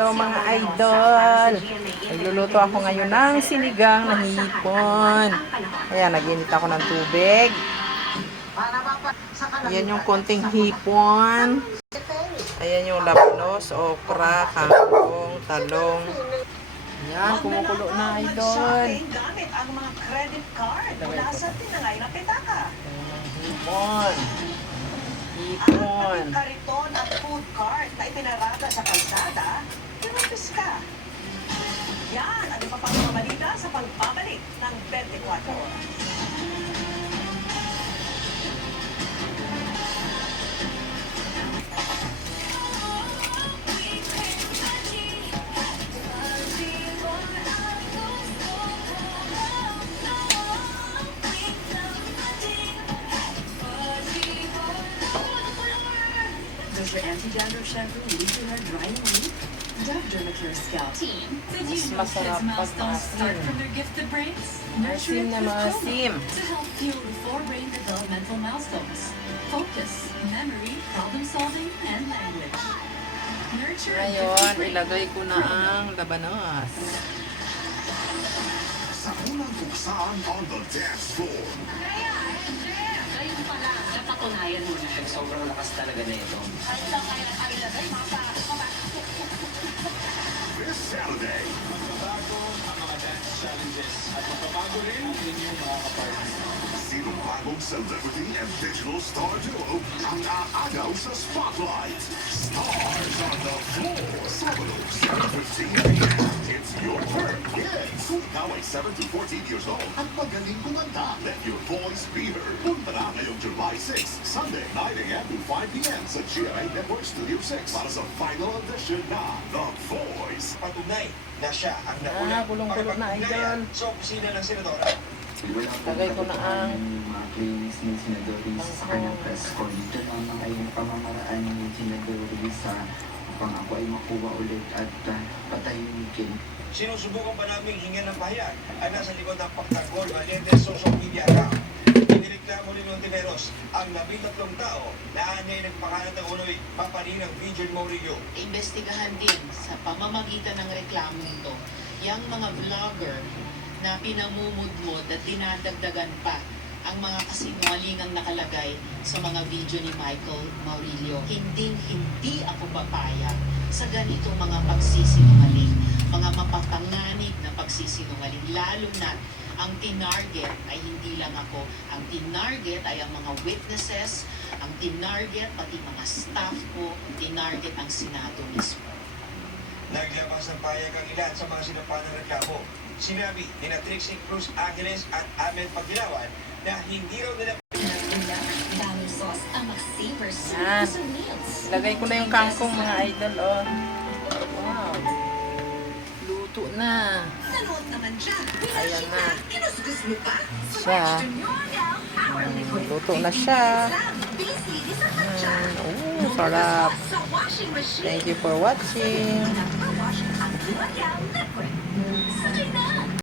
Hello mga idol. Nagluluto ako ngayon ng sinigang na hipon. Ayan, nag-init ako ng tubig. Ayan yung konting hipon. Ayan yung labnos, okra, kangkong, talong. Ayan, kumukulo na idol. Gamit ang mga credit card mula sa tinangay na pitaka. Hipon. At pati kariton at food cart na ipinarada sa kalsada, tinupis ka. Yan ang iba pang mga balita sa pagbabalik ng 24 oras. Does your anti-dandruff shampoo leave your hair dry and weak? Dove Dermacare Scalp Team. Did you know Masarap kids' milestones start pag-asim. from their gifted brains? Asim Nurture it na with maasim. Promo to help fuel the 4-brain developmental milestones. Focus, memory, problem solving, and language. Nurture a Ngayon, gifted brain. ilagay ko na ang labanos. Sa unang tuksaan on the dance floor. Ngayon pa lang, napatunayan mo na. Sobrang lakas talaga na ito. This Saturday, sinong bagong celebrity and digital star duo ang aagaw sa spotlight? Stars on the floor. Sabado, 7:15 p.m. It's your turn. Yes! Kung ikaw ay 7 to 14 years old at magaling kumanta, let your voice be heard. Punta na ngayong July 6, Sunday, 9 a.m. to 5 p.m. sa GMA Network Studio 6 para sa final edition na The Voice. Patunay na siya ang naunang kulong-kulo na, idol. sa opisina ng senadora. Lagay ko na ang mga claims ni Senadori sa kanyang press call. Dito naman ay pamamaraan ni Senadori sa upang ako ay makuha ulit at patahimikin. Sinusubukan pa namin hingan ng pahayag ang nasa likod ng pagtanggol Valentes social media account. Inireklamo ni Montiveros ang 13 tao na anyay nagpakalat ng unoy papanin ng Virgin Murillo. Imbestigahan din sa pamamagitan ng reklamo nito yung mga vlogger na pinamumudmod at dinadagdagan pa ang mga kasinungalingang nakalagay sa mga video ni Michael Murillo. Hindi ako papayag sa ganitong mga pagsisinungaling, mga mapapanganib na pagsisinungaling, lalo na ang tinarget ay hindi lang ako. Ang tinarget ay ang mga witnesses, ang tinarget pati mga staff ko, tinarget ang Senado mismo. Naglabas ng pahayag ang ilan sa mga sinampahan ng reklamo. Sinabi ni Trixie Cruz Angeles at Amel Pagdilawan na hindi raw nila Balo sauce ang mag-savor Yan. sa meals. Lagay ko na yung kangkong mga idol, oh. Wow. Luto na. Nanood naman siya. Ayan na. Kinusgus mo pa. Siya. Luto na siya. Sarap. Sa washing machine. Thank you for watching. Washing ang L'Oreal Liquid. Sakay na!